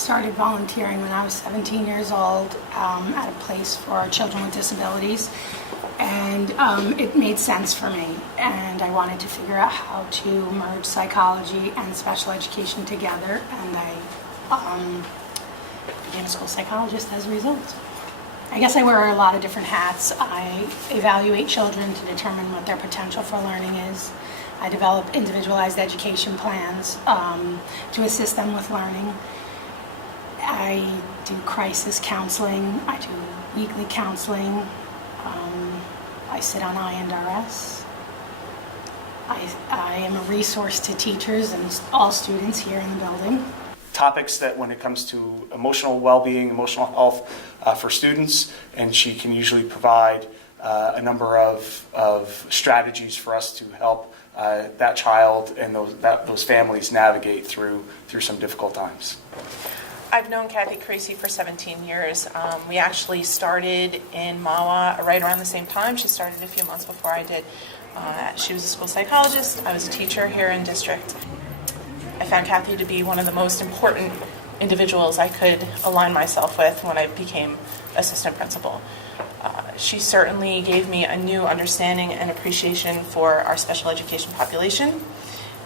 started volunteering when I was 17 years old at a place for children with disabilities, and it made sense for me, and I wanted to figure out how to merge psychology and special education together, and I became a school psychologist as a result. I guess I wear a lot of different hats. I evaluate children to determine what their potential for learning is. I develop individualized education plans to assist them with learning. I do crisis counseling. I do weekly counseling. I sit on INRS. I am a resource to teachers and all students here in the building. Topics that when it comes to emotional well-being, emotional health for students, and she can usually provide a number of strategies for us to help that child and those families navigate through some difficult times. I've known Cathy Carisi for 17 years. We actually started in Mahwah right around the same time. She started a few months before I did. She was a school psychologist. I was a teacher here in district. I found Cathy to be one of the most important individuals I could align myself with when I became assistant principal. She certainly gave me a new understanding and appreciation for our special education population,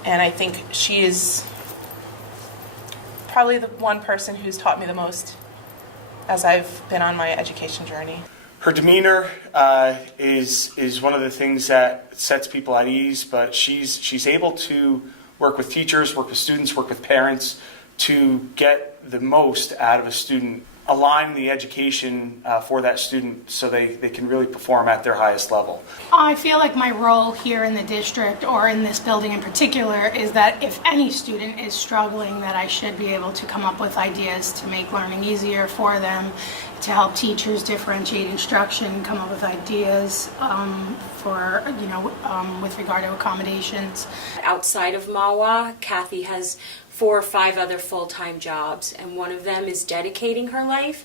and I think she is probably the one person who's taught me the most as I've been on my education journey. Her demeanor is one of the things that sets people at ease, but she's able to work with teachers, work with students, work with parents to get the most out of a student, align the education for that student so they can really perform at their highest level. I feel like my role here in the district, or in this building in particular, is that if any student is struggling, that I should be able to come up with ideas to make learning easier for them, to help teachers differentiate instruction, come up with ideas with regard to accommodations. Outside of Mahwah, Cathy has 4 or 5 other full-time jobs, and one of them is dedicating her life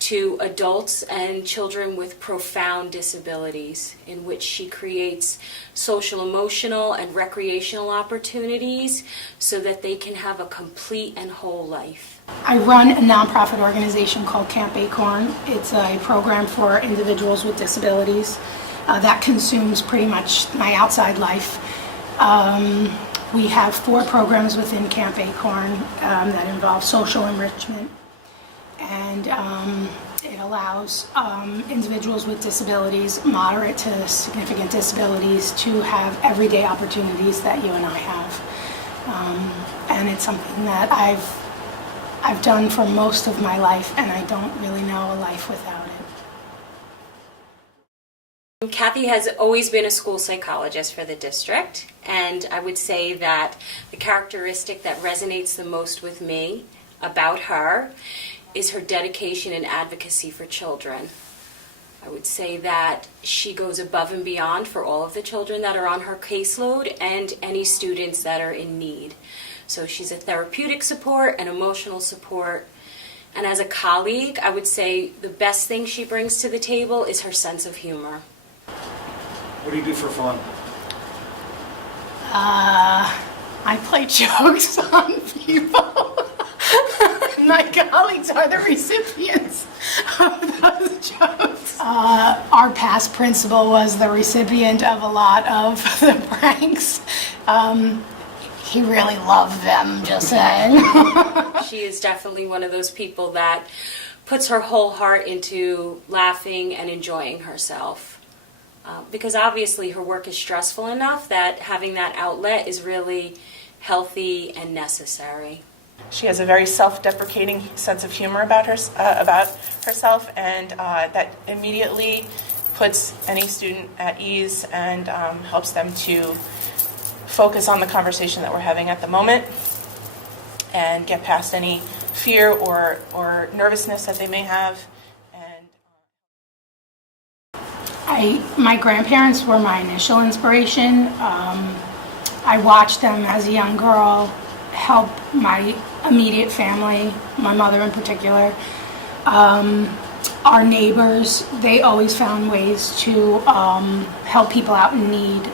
to adults and children with profound disabilities, in which she creates social, emotional, and recreational opportunities so that they can have a complete and whole life. I run a nonprofit organization called Camp Acorn. It's a program for individuals with disabilities that consumes pretty much my outside life. We have 4 programs within Camp Acorn that involve social enrichment, and it allows individuals with disabilities, moderate to significant disabilities, to have everyday opportunities that you and I have. And it's something that I've done for most of my life, and I don't really know a life without it. Cathy has always been a school psychologist for the district, and I would say that the characteristic that resonates the most with me about her is her dedication and advocacy for children. I would say that she goes above and beyond for all of the children that are on her caseload and any students that are in need. So she's a therapeutic support and emotional support. And as a colleague, I would say the best thing she brings to the table is her sense of humor. What do you do for fun? I play jokes on people. My colleagues are the recipients of those jokes. Our past principal was the recipient of a lot of the pranks. He really loved them, just saying. She is definitely one of those people that puts her whole heart into laughing and enjoying herself. Because obviously her work is stressful enough that having that outlet is really healthy and necessary. She has a very self-deprecating sense of humor about herself, and that immediately puts any student at ease and helps them to focus on the conversation that we're having at the moment and get past any fear or nervousness that they may have. My grandparents were my initial inspiration. I watched them as a young girl help my immediate family, my mother in particular. Our neighbors, they always found ways to help people out in need,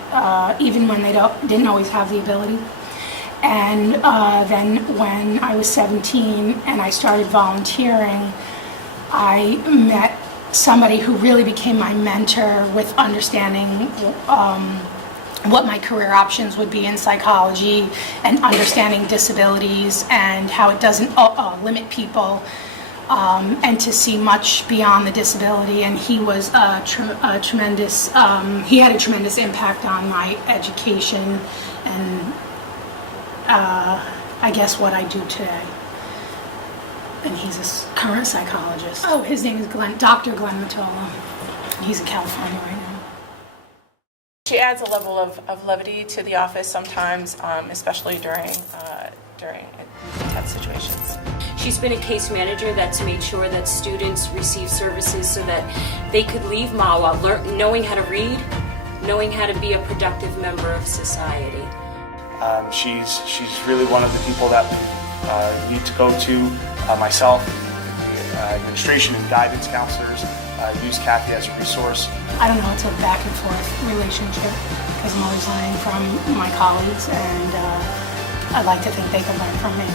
even when they didn't always have the ability. And then when I was 17 and I started volunteering, I met somebody who really became my mentor with understanding what my career options would be in psychology and understanding disabilities and how it doesn't limit people, and to see much beyond the disability. And he was a tremendous, he had a tremendous impact on my education and I guess what I do today. And he's a current psychologist. Oh, his name is Dr. Glenn Matola. He's in California right now. She adds a level of levity to the office sometimes, especially during intense situations. She's been a case manager that's made sure that students receive services so that they could leave Mahwah knowing how to read, knowing how to be a productive member of society. She's really one of the people that we need to go to. Myself, the administration and guidance counselors use Cathy as a resource. I don't know, it's a back and forth relationship because I'm always learning from my colleagues, and I'd like to think they can learn from me.